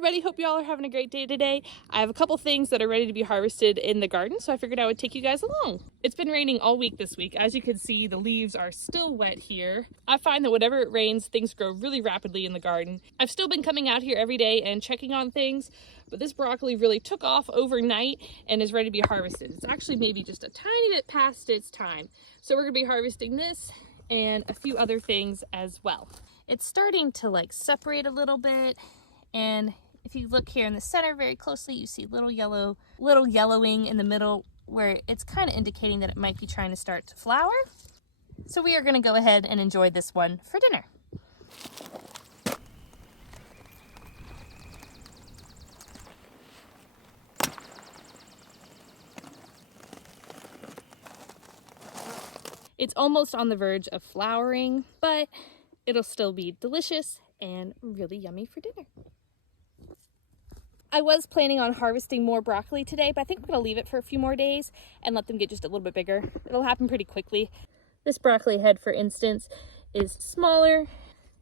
everybody, hope you all are having a great day today. I have a couple things that are ready to be harvested in the garden, so I figured I would take you guys along. It's been raining all week this week. As you can see, the leaves are still wet here. I find that whenever it rains, things grow really rapidly in the garden. I've still been coming out here every day and checking on things, but this broccoli really took off overnight and is ready to be harvested. It's actually maybe just a tiny bit past its time. So we're gonna be harvesting this and a few other things as well. It's starting to like separate a little bit, and if you look here in the center very closely, you see little yellowing in the middle where it's kind of indicating that it might be trying to start to flower. So we are going to go ahead and enjoy this one for dinner. It's almost on the verge of flowering, but it'll still be delicious and really yummy for dinner. I was planning on harvesting more broccoli today, but I think I'm gonna leave it for a few more days and let them get just a little bit bigger. It'll happen pretty quickly. This broccoli head, for instance, is smaller.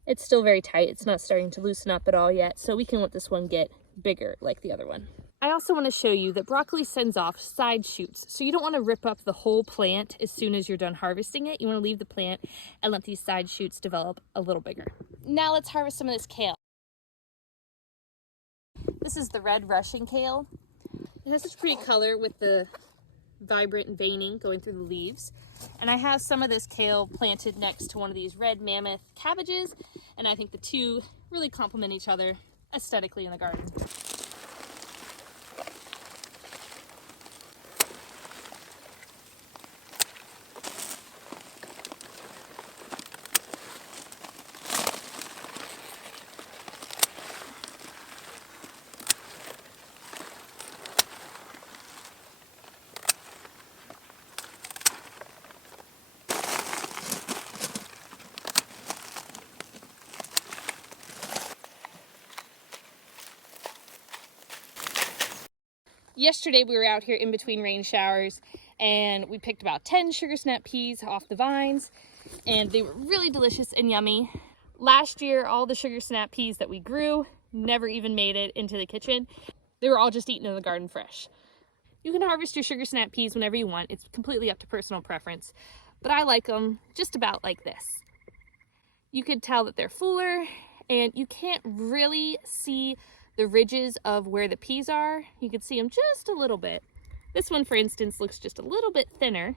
It's still very tight. It's not starting to loosen up at all yet, so we can let this one get bigger like the other one. I also want to show you that broccoli sends off side shoots, so you don't want to rip up the whole plant as soon as you're done harvesting it. You want to leave the plant and let these side shoots develop a little bigger. Now let's harvest some of this kale. This is the red Russian kale. It has such a pretty color with the vibrant veining going through the leaves. And I have some of this kale planted next to one of these red mammoth cabbages, and I think the two really complement each other aesthetically in the garden. Yesterday we were out here in between rain showers and we picked about 10 sugar snap peas off the vines, and they were really delicious and yummy. Last year, all the sugar snap peas that we grew never even made it into the kitchen. They were all just eaten in the garden fresh. You can harvest your sugar snap peas whenever you want. It's completely up to personal preference, but I like them just about like this. You can tell that they're fuller and you can't really see the ridges of where the peas are. You can see them just a little bit. This one, for instance, looks just a little bit thinner,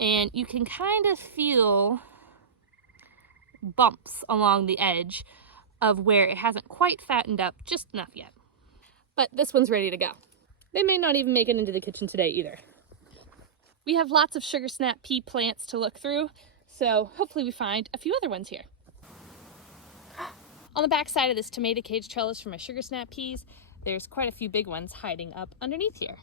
and you can kind of feel bumps along the edge of where it hasn't quite fattened up just enough yet. But this one's ready to go. They may not even make it into the kitchen today either. We have lots of sugar snap pea plants to look through, so hopefully we find a few other ones here. On the back side of this tomato cage trellis for my sugar snap peas, there's quite a few big ones hiding up underneath here.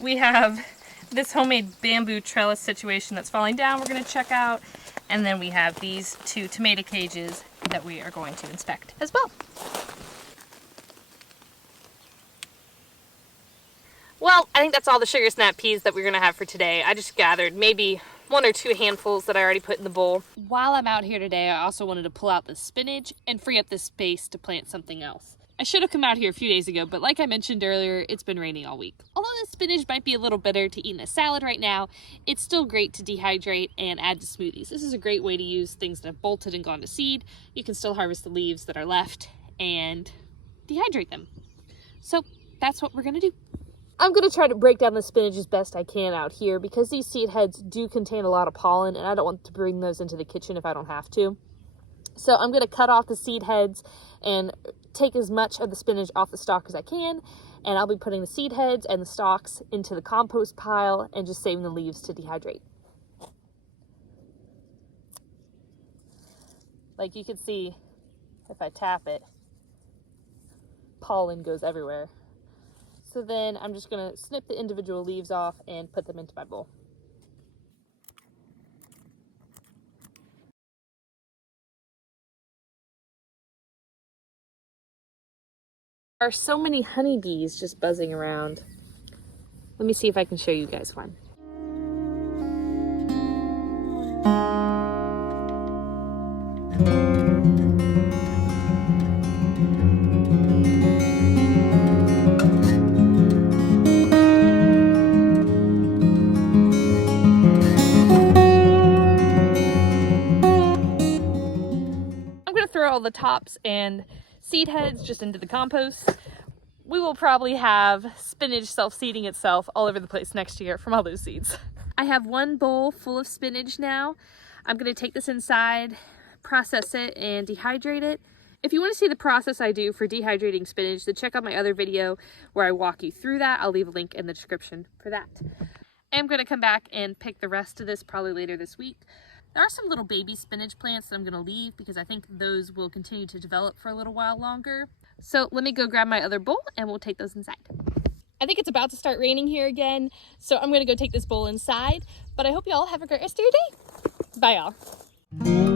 We have this homemade bamboo trellis situation that's falling down we're going to check out, and then we have these two tomato cages that we are going to inspect as well. Well, I think that's all the sugar snap peas that we're going to have for today. I just gathered maybe 1 or 2 handfuls that I already put in the bowl. While I'm out here today, I also wanted to pull out the spinach and free up the space to plant something else. I should have come out here a few days ago, but like I mentioned earlier, it's been raining all week. Although the spinach might be a little bitter to eat in a salad right now, it's still great to dehydrate and add to smoothies. This is a great way to use things that have bolted and gone to seed. You can still harvest the leaves that are left and dehydrate them. So that's what we're gonna do. I'm gonna try to break down the spinach as best I can out here because these seed heads do contain a lot of pollen, and I don't want to bring those into the kitchen if I don't have to. So I'm gonna cut off the seed heads and take as much of the spinach off the stalk as I can, and I'll be putting the seed heads and the stalks into the compost pile and just saving the leaves to dehydrate. Like you can see, if I tap it, pollen goes everywhere. So then I'm just gonna snip the individual leaves off and put them into my bowl. are so many honeybees just buzzing around. Let me see if I can show you guys one. Throw all the tops and seed heads just into the compost. We will probably have spinach self-seeding itself all over the place next year from all those seeds. I have one bowl full of spinach now. I'm going to take this inside, process it, and dehydrate it. If you want to see the process I do for dehydrating spinach, then check out my other video where I walk you through that. I'll leave a link in the description for that. I'm going to come back and pick the rest of this probably later this week. There are some little baby spinach plants that I'm going to leave because I think those will continue to develop for a little while longer. So let me go grab my other bowl and we'll take those inside. I think it's about to start raining here again, so I'm going to go take this bowl inside. But I hope you all have a great rest of your day. Bye, y'all.